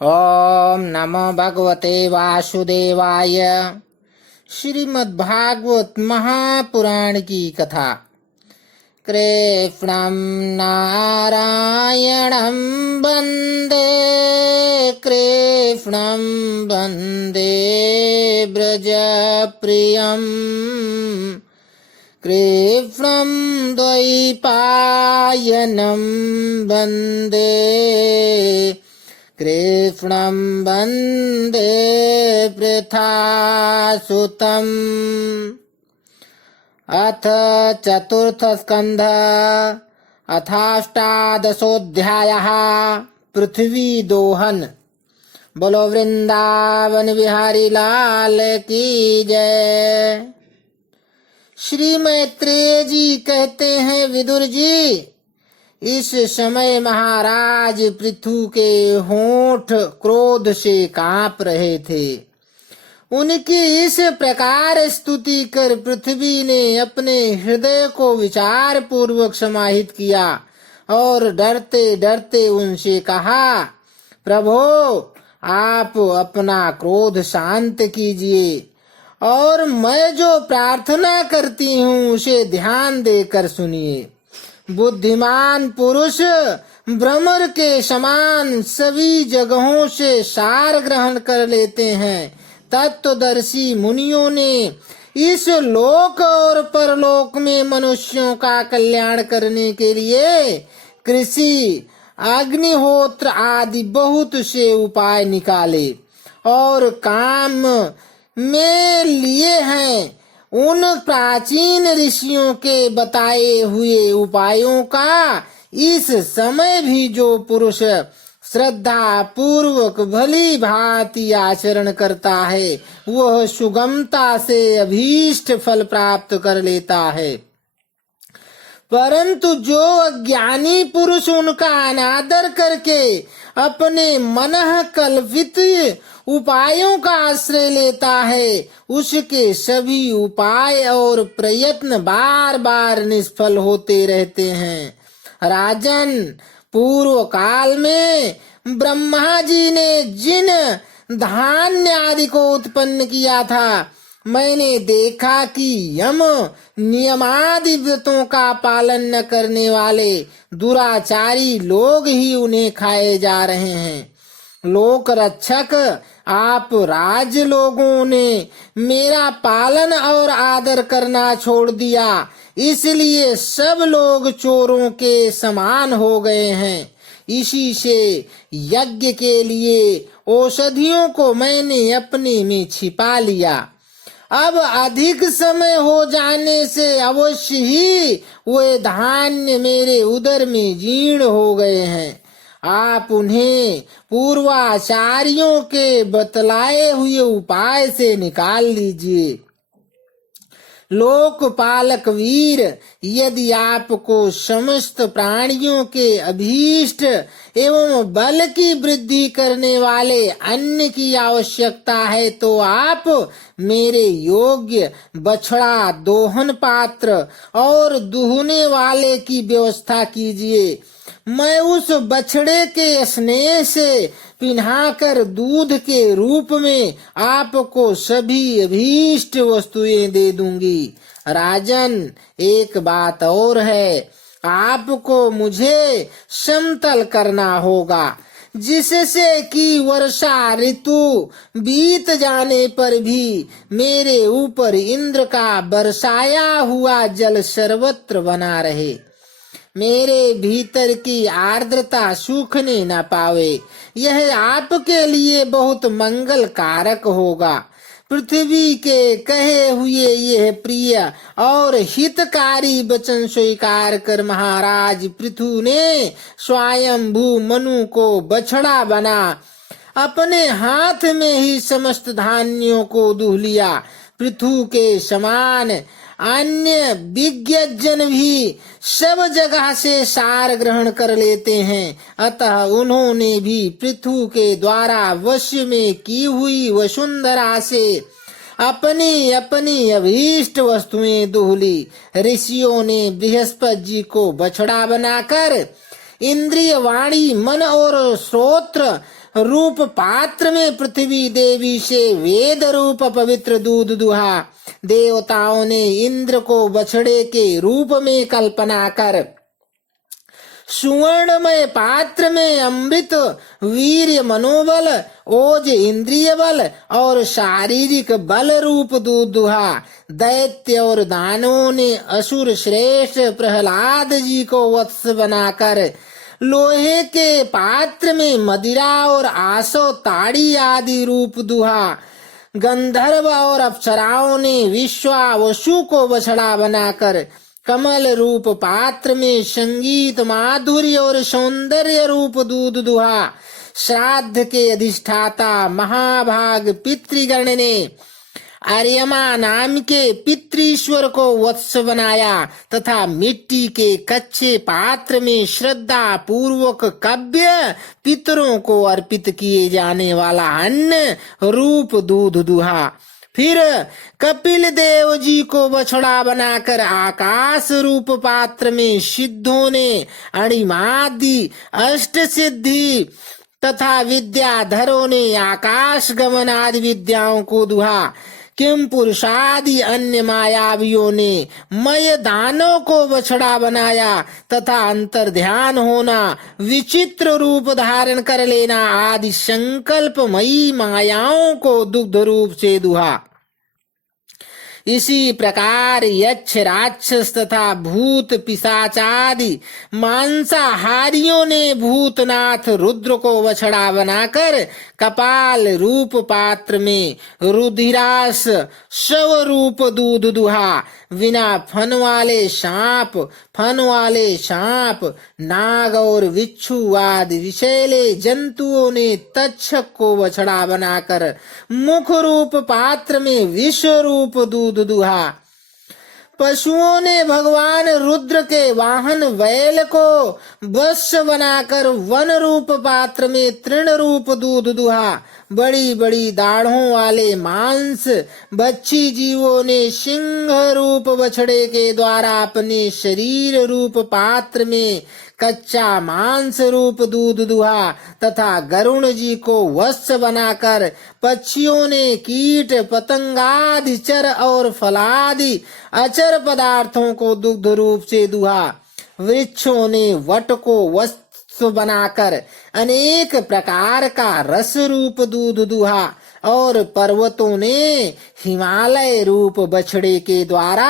ओम नमो भगवते वासुदेवाय। श्रीमद्भागवत महापुराण की कथा। कृष्णं नारायणं वन्दे, कृष्णं वन्दे व्रजप्रियं, कृष्णं द्वैपायनं वन्दे, कृष्णं वन्दे पृथासुतम्। अथ चतुर्थस्कन्ध अथाष्टादशोऽध्यायः। पृथ्वी दोहन। बोलो वृंदावन बिहारी लाल की जय। श्री मैत्रेय जी कहते हैं, विदुर जी, इस समय महाराज पृथु के होंठ क्रोध से कांप रहे थे। उनकी इस प्रकार स्तुति कर पृथ्वी ने अपने हृदय को विचार पूर्वक समाहित किया और डरते डरते उनसे कहा, प्रभो, आप अपना क्रोध शांत कीजिए और मैं जो प्रार्थना करती हूँ उसे ध्यान देकर सुनिए। बुद्धिमान पुरुष भ्रमर के समान सभी जगहों से सार ग्रहण कर लेते हैं। तत्वदर्शी मुनियों ने इस लोक और परलोक में मनुष्यों का कल्याण करने के लिए कृषि, अग्निहोत्र आदि बहुत से उपाय निकाले और काम में लिए हैं। उन प्राचीन ऋषियों के बताए हुए उपायों का इस समय भी जो पुरुष श्रद्धा पूर्वक भली भांति आचरण करता है वह सुगमता से अभीष्ट फल प्राप्त कर लेता है। परंतु जो अज्ञानी पुरुष उनका अनादर करके अपने मनः कल्पित उपायों का आश्रय लेता है, उसके सभी उपाय और प्रयत्न बार बार निष्फल होते रहते हैं। राजन, पूर्व काल में ब्रह्मा जी ने जिन धान्य आदि को उत्पन्न किया था, मैंने देखा कि यम नियमादि व्रतों का पालन न करने वाले दुराचारी लोग ही उन्हें खाए जा रहे हैं। लोक रक्षक आप राज लोगों ने मेरा पालन और आदर करना छोड़ दिया, इसलिए सब लोग चोरों के समान हो गए हैं। इसी से यज्ञ के लिए औषधियों को मैंने अपने में छिपा लिया। अब अधिक समय हो जाने से अवश्य ही वे धान्य मेरे उदर में जीर्ण हो गए हैं। आप उन्हें पूर्वाचार्यों के बतलाए हुए उपाय से निकाल लीजिए। लोकपालक वीर, यदि आपको समस्त प्राणियों के अभीष्ट एवं बल की वृद्धि करने वाले अन्न की आवश्यकता है तो आप मेरे योग्य बछड़ा, दोहन पात्र और दुहने वाले की व्यवस्था कीजिए। मैं उस बछड़े के स्नेह से पिन्हाकर दूध के रूप में आपको सभी अभीष्ट वस्तुएं दे दूंगी। राजन, एक बात और है, आपको मुझे समतल करना होगा, जिससे कि वर्षा ऋतु बीत जाने पर भी मेरे ऊपर इंद्र का बरसाया हुआ जल सर्वत्र बना रहे, मेरे भीतर की आर्द्रता सूखने न पावे। यह आपके लिए बहुत मंगल कारक होगा। पृथ्वी के कहे हुए यह प्रिय और हितकारी वचन स्वीकार कर महाराज पृथु ने स्वयंभू मनु को बछड़ा बना अपने हाथ में ही समस्त धान्यों को दूह लिया। पृथु के समान अन्य विज्ञजन भी सब जगह से सार ग्रहण कर लेते हैं, अतः उन्होंने भी पृथु के द्वारा वश में की हुई वसुंधरा से अपनी अपनी अभीष्ट वस्तुएं दूह ली। ऋषियों ने बृहस्पति जी को बछड़ा बनाकर इंद्रिय, वाणी, मन और श्रोत्र रूप पात्र में पृथ्वी देवी से वेद रूप पवित्र दूध दुहा। देवताओं ने इंद्र को बछड़े के रूप में कल्पना कर सुवर्णमय पात्र में अमृत, वीर्य, मनोबल, ओज, इंद्रिय बल और शारीरिक बल रूप दूध दुहा। दैत्य और दानवों ने असुर श्रेष्ठ प्रहलाद जी को वत्स बनाकर लोहे के पात्र में मदिरा और आसो, ताड़ी आदि रूप दुहा। गंधर्व और अप्सराओं ने विश्वावसु को बछड़ा बनाकर कमल रूप पात्र में संगीत, माधुर्य और सौंदर्य रूप दूध दुहा। श्राद्ध के अधिष्ठाता महाभाग पितृगण ने आर्यमा नाम के पितृश्वर को वत्स बनाया तथा मिट्टी के कच्चे पात्र में श्रद्धा पूर्वक कव्य पितरों को अर्पित किए जाने वाला अन्न रूप दूध दुहा। फिर कपिल देव जी को बछड़ा बनाकर आकाश रूप पात्र में सिद्धों ने अणिमादि, अष्ट सिद्धि तथा विद्याधरों ने आकाश गमन आदि विद्याओं को दुहा। किम पुरुषादि अन्य मायावियों ने मय दानों को बछड़ा बनाया तथा अंतर ध्यान होना, विचित्र रूप धारण कर लेना आदि संकल्पमयी मायाओं को दुग्ध रूप से दुहा। इसी प्रकार यक्ष, राक्षस तथा भूत पिशाचादि मांसाहारियों ने भूतनाथ रुद्र को बछड़ा बनाकर कपाल रूप पात्र में रुधिरास शव रूप दूध दुहा। बिना फन वाले सांप, फन वाले सांप, नाग और बिच्छू आदि विषैले जंतुओं ने तक्षक को बछड़ा बनाकर मुख रूप पात्र में विष रूप दूध दुहा। पशुओं ने भगवान रुद्र के वाहन बैल को वत्स बनाकर वन रूप पात्र में तृण रूप दूध दुहा। बड़ी बड़ी दाढ़ों वाले मांस बच्ची जीवों ने सिंह रूप बछड़े के द्वारा अपने शरीर रूप पात्र में कच्चा मांस रूप दूध दुहा तथा गरुण जी को वत्स बनाकर पक्षियों ने कीट पतंगादि चर और फलादि अचर पदार्थों को दुग्ध रूप से दुहा। वृक्षों ने वट को वत्स बनाकर अनेक प्रकार का रस रूप दूध दुहा और पर्वतों ने हिमालय रूप बछड़े के द्वारा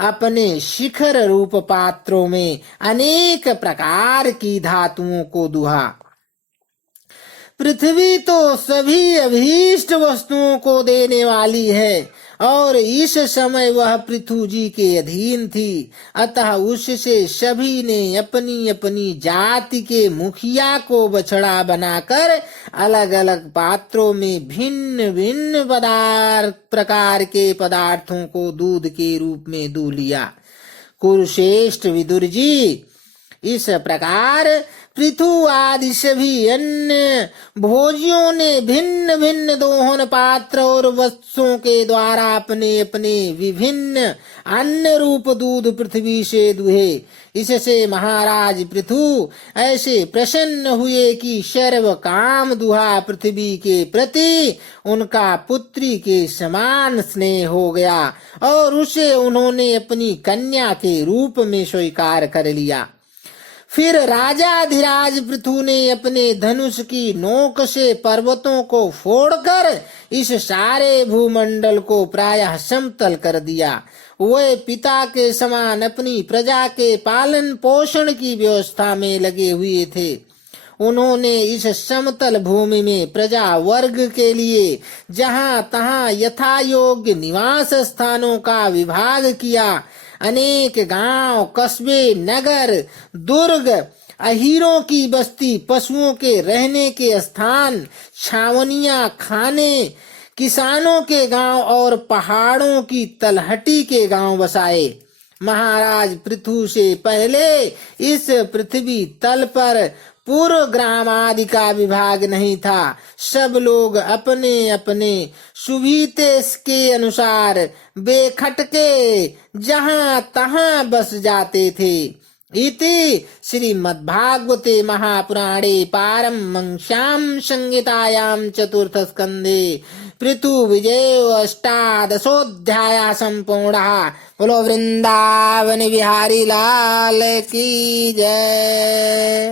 अपने शिखर रूप पात्रों में अनेक प्रकार की धातुओं को दुहा। पृथ्वी तो सभी अभीष्ट वस्तुओं को देने वाली है और इस समय वह पृथु जी के अधीन थी, अतः उससे सभी ने अपनी अपनी जाति के मुखिया को बछड़ा बनाकर अलग अलग पात्रों में भिन्न भिन्न प्रकार के पदार्थों को दूध के रूप में दू लिया। कुरुश्रेष्ठ विदुर जी, इस प्रकार पृथु आदि सभी अन्य भोजियों ने भिन्न भिन्न दोहन पात्र और वत्सों के द्वारा अपने अपने विभिन्न अन्न रूप दूध पृथ्वी से दुहे। इससे महाराज पृथु ऐसे प्रसन्न हुए कि सर्व काम दुहा पृथ्वी के प्रति उनका पुत्री के समान स्नेह हो गया और उसे उन्होंने अपनी कन्या के रूप में स्वीकार कर लिया। फिर राजाधिराज पृथु ने अपने धनुष की नोक से पर्वतों को फोड़कर इस सारे भूमंडल को प्रायः समतल कर दिया। वे पिता के समान अपनी प्रजा के पालन पोषण की व्यवस्था में लगे हुए थे। उन्होंने इस समतल भूमि में प्रजा वर्ग के लिए जहाँ तहाँ यथा योग्य निवास स्थानों का विभाग किया। अनेक गांव, कस्बे, नगर, दुर्ग, अहीरों की बस्ती, पशुओं के रहने के स्थान, छावनियां, खाने, किसानों के गांव और पहाड़ों की तलहटी के गांव बसाए। महाराज पृथु से पहले इस पृथ्वी तल पर पूर्व ग्राम आदि का विभाग नहीं था। सब लोग अपने अपने सुविधे के अनुसार बेखटके जहाँ तहाँ बस जाते थे। इति श्रीमद्भागवते महापुराणे पारमहंस्यां संहितायां चतुर्थस्कन्धे पृथुविजयोऽष्टादशोऽध्यायः सम्पूर्णः। बोलो वृंदावन बिहारी लाल की जय।